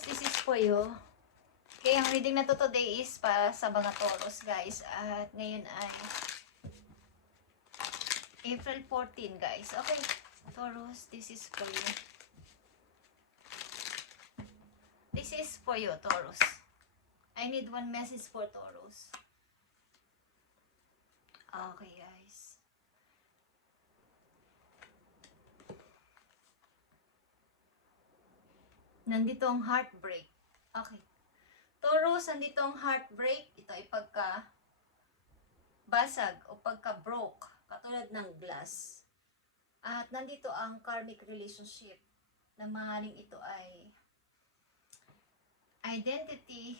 Taurus, this is for you. Okay, ang reading na to today is para sa mga Taurus, guys. At ngayon ay April 14, guys. Okay, Taurus, this is for you. This is for you, Taurus. I need one message for Taurus. Okay, guys. Nandito ang heartbreak. Okay. Taurus, nandito ang heartbreak. Ito ay pagka basag o pagka broke. Katulad ng glass. At nandito ang karmic relationship. Na maaaring ito ay identity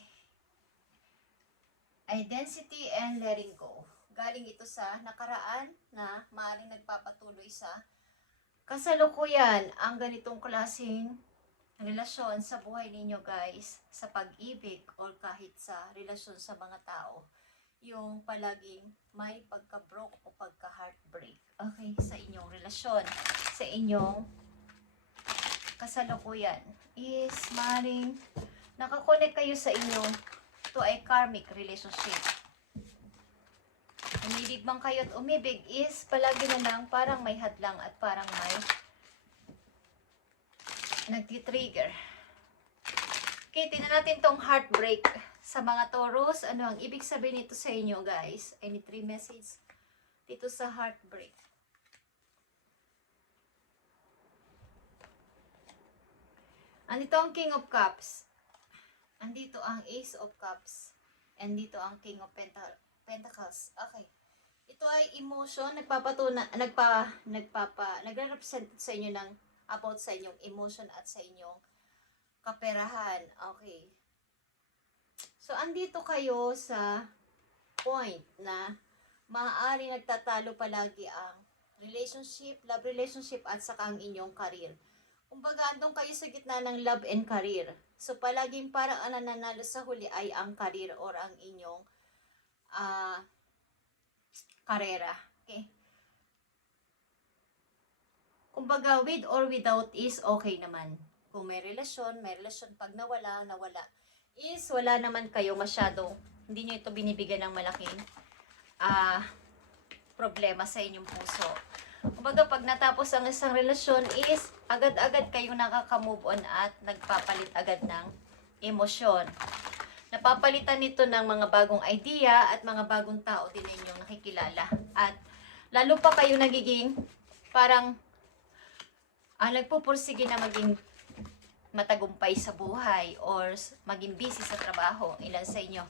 and letting go. Galing ito sa nakaraan na maaaring nagpapatuloy sa kasalukuyan ang ganitong klaseng relasyon sa buhay ninyo, guys, sa pag-ibig or kahit sa relasyon sa mga tao, yung palaging may pagka-broke o pagka-heartbreak, okay, sa inyong relasyon, sa inyong kasalukuyan, is maring nakakonect kayo sa inyong, ito ay karmic relationship. Umibig man kayo at umibig is palagi na lang parang may hadlang at parang may nagtitrigger. Okay, tingnan natin tong heartbreak sa mga Taurus. Ano ang ibig sabihin nito sa inyo, guys? I need 3 messages dito sa heartbreak. Andito ang King of Cups. Andito ang Ace of Cups. And dito ang King of Pentacles. Okay. Ito ay emotion, nagre-represent sa inyo ng about sa inyong emotion at sa inyong kaperahan. Okay. So, andito kayo sa point na maaari nagtatalo palagi ang relationship, love relationship at saka ang inyong career. Kumbaga, andong kayo sa gitna ng love and career. So, palaging parang ang nananalo sa huli ay ang career or ang inyong karera. Okay? Kumbaga, with or without is okay naman. Kung may relasyon. Pag nawala. Is wala naman kayo masyadong, hindi nyo ito binibigyan ng malaking problema sa inyong puso. Kumbaga, pag natapos ang isang relasyon is agad-agad kayong nakaka-move on at nagpapalit agad ng emosyon. Napapalitan nito ng mga bagong idea at mga bagong tao din ninyong nakikilala. At lalo pa kayo nagiging parang nagpupursige na maging matagumpay sa buhay or maging busy sa trabaho. Ilan sa inyo?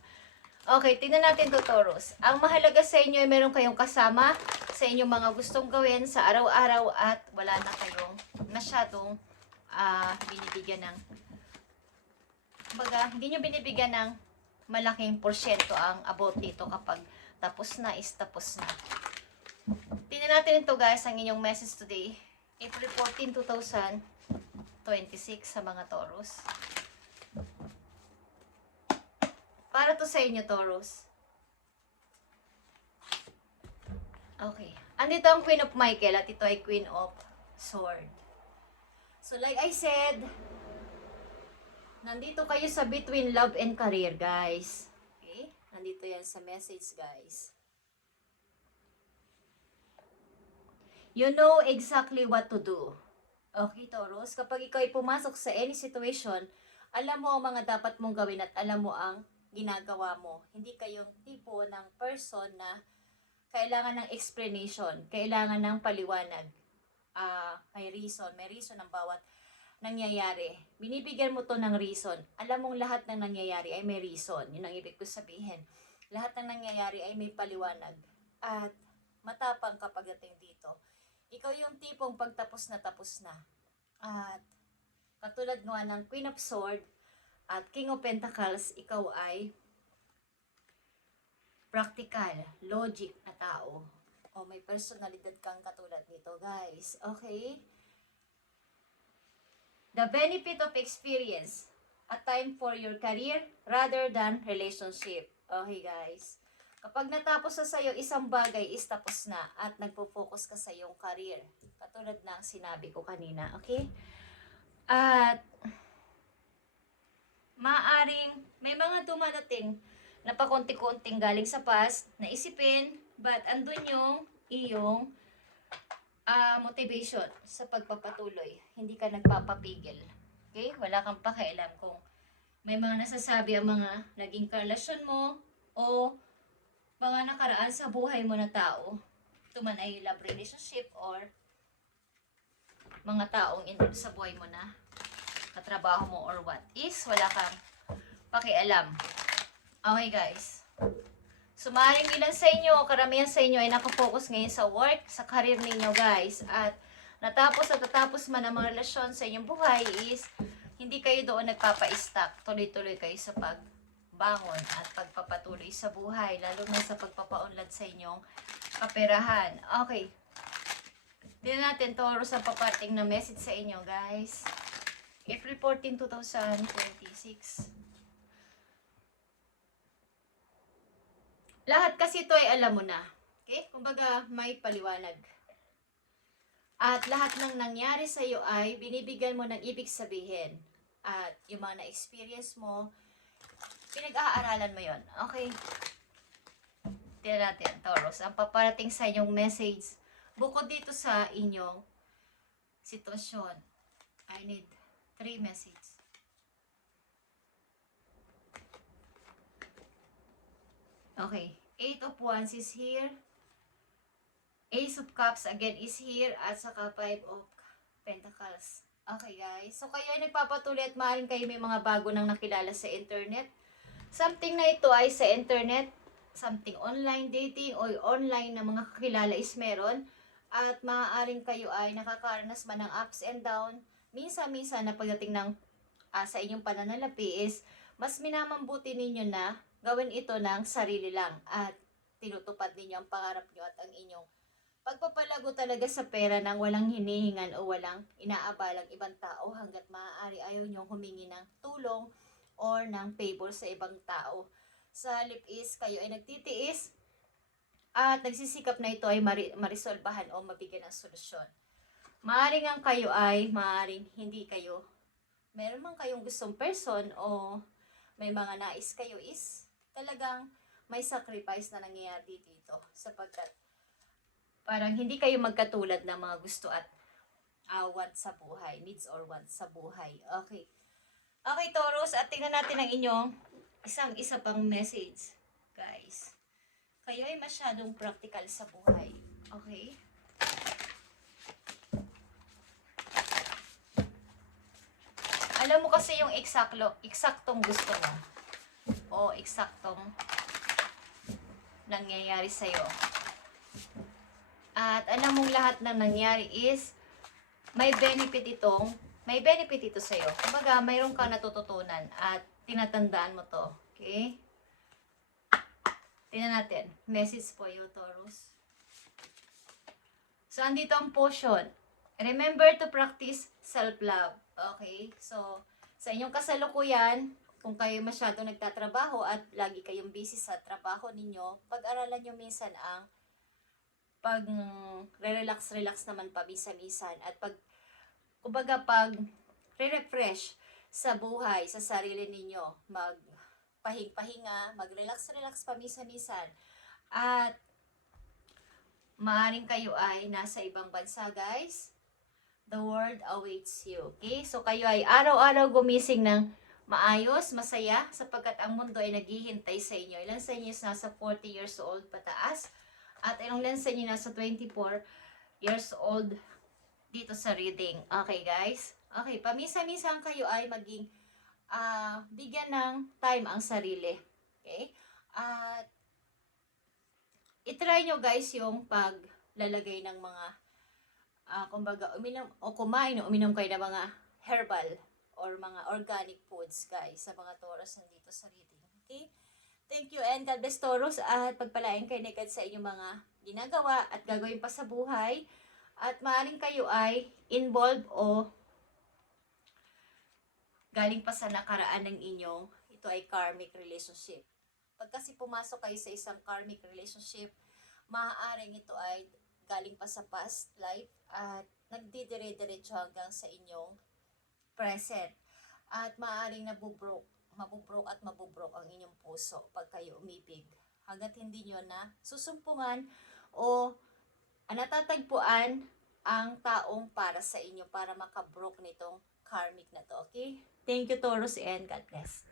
Okay, tingnan natin to, Taurus. Ang mahalaga sa inyo ay meron kayong kasama sa inyong mga gustong gawin sa araw-araw at wala na kayong masyadong binibigyan ng hindi nyo binibigyan ng malaking porsyento ang about dito kapag tapos na is tapos na. Tingnan natin ito, guys, ang inyong message today. April 14, 2026 sa mga Taurus. Para to sa inyo, Taurus. Okay. Andito ang Queen of Michael at ito ay Queen of Sword. So, like I said, nandito kayo sa between love and career, guys. Okay? Nandito yan sa message, guys. You know exactly what to do. Okay, Taurus? Kapag ikaw ay pumasok sa any situation, alam mo ang mga dapat mong gawin at alam mo ang ginagawa mo. Hindi kayong tipo ng person na kailangan ng explanation, kailangan ng paliwanag. May reason ang bawat nangyayari. Binibigyan mo to ng reason. Alam mong lahat ng nangyayari ay may reason. Yun ang ibig ko sabihin. Lahat ng nangyayari ay may paliwanag. At matapang kapag dating dito. Ikaw yung tipong pagtapos na tapos na. At katulad nga ng Queen of Swords at King of Pentacles, ikaw ay practical, logic na tao. O may personalidad kang katulad nito, guys. Okay? The benefit of experience. A time for your career rather than relationship. Okay, guys. Kapag natapos na sa'yo isang bagay is tapos na at nagpo-focus ka sa iyong career. Katulad ng sinabi ko kanina, okay? At Maaring may mga dumadating na pakonti-konting galing sa past na isipin, but andun yung iyong motivation sa pagpapatuloy. Hindi ka nagpapapigil. Okay? Wala kang pakialam kung may mga nasasabi ang mga naging karelasyon mo o mga nakaraan sa buhay mo na tao. Ito man ay love relationship or mga taong involved sa buhay mo na katrabaho mo or what is wala kang pakialam. Okay guys. Sumaring ilan sa inyo, karamihan sa inyo ay nakafocus ngayon sa work, sa career ninyo guys. At natapos man ang mga relasyon sa inyong buhay is hindi kayo doon nagpapa-stuck. Tuloy-tuloy kayo sa pagbangon at pagpapatuloy sa buhay. Lalo na sa pagpapaunlad sa inyong kaperahan. Okay. Tingnan natin, Taurus, ang paparting na message sa inyo guys. April 14, 2026. Lahat kasi ito ay alam mo na. Okay? Kumbaga, may paliwanag. At lahat ng nangyari sa iyo ay binibigyan mo ng ibig sabihin. At yung mga na-experience mo, pinag-aaralan mo yon. Okay? Tingnan natin, Taurus. Ang paparating sa inyong message, bukod dito sa inyong sitwasyon, I need 3 messages. Okay. 8 of Wands is here. Ace of Cups again is here. At saka 5 of Pentacles. Okay guys. So kayo ay nagpapatuloy at maaaring kayo may mga bago nang nakilala sa internet. Something na ito ay sa internet. Something online dating o online na mga kakilala is meron. At maaaring kayo ay nakakaranas man ng ups and down. Minsan-minsan na pagdating ng sa inyong pananalapi is mas minamambuti ninyo na gawin ito ng sarili lang at tinutupad ninyo ang pangarap nyo at ang inyong pagpapalago talaga sa pera nang walang hinihingan o walang inaabalang ibang tao hanggat maaari ayaw nyo humingi ng tulong or ng favor sa ibang tao. Sa halip is kayo ay nagtitiis at nagsisikap na ito ay marisolbahan o mabigyan ng solusyon. Maaring ang kayo ay, maaring hindi kayo, meron man kayong gustong person o may mga nais kayo is talagang may sacrifice na nangyayari dito sapagkat parang hindi kayo magkatulad ng mga gusto at wants sa buhay, needs or wants sa buhay. Okay. Okay, Taurus, at tingnan natin ang inyong isa pang message, guys. Kayo ay masyadong practical sa buhay. Okay? Alam mo kasi yung eksaktong gusto mo o eksaktong nangyayari sa'yo. At alam mong lahat na nangyari is may benefit ito sa'yo. Kumbaga, mayroon kang natututunan at tinatandaan mo to. Okay? Tingnan natin. Message po you, Taurus. So, andito ang potion. Remember to practice self-love. Okay? So, sa inyong kasalukuyan, kung kayo masyado nagtatrabaho at lagi kayong busy sa trabaho ninyo, pag-aralan nyo minsan ang relax naman pa minsan-minsan at kumbaga pag refresh sa buhay, sa sarili ninyo, magpahinga, mag-relax pa minsan-minsan at maaring kayo ay nasa ibang bansa guys. The world awaits you. Okay? So kayo ay araw-araw gumising ng maayos, masaya, sapagkat ang mundo ay naghihintay sa inyo. Ilan sa inyo is nasa 40 years old pataas, at ilan sa inyo nasa 24 years old dito sa reading. Okay, guys? Okay, paminsan-minsan kayo ay maging bigyan ng time ang sarili. Okay? At itry nyo guys yung paglalagay ng mga kumbaga uminom kayo ng mga herbal or mga organic foods guys sa mga Taurus nandito sa reading. Okay? Thank you and God bless Taurus at pagpalain kayo ni God sa inyong mga ginagawa at gagawin pa sa buhay at maaaring kayo ay involved o galing pa sa nakaraan ng inyong ito ay karmic relationship. Pag kasi pumasok kayo sa isang karmic relationship, maaaring ito ay galing pa sa past life at nagdidire-diretso hanggang sa inyong present. At maaaring nabubroke mabubroke at mabubroke ang inyong puso pag kayo umibig. Hanggat hindi nyo na susumpungan o natatagpuan ang taong para sa inyo para makabroke nitong karmic na to, okay? Thank you, Taurus, and God bless.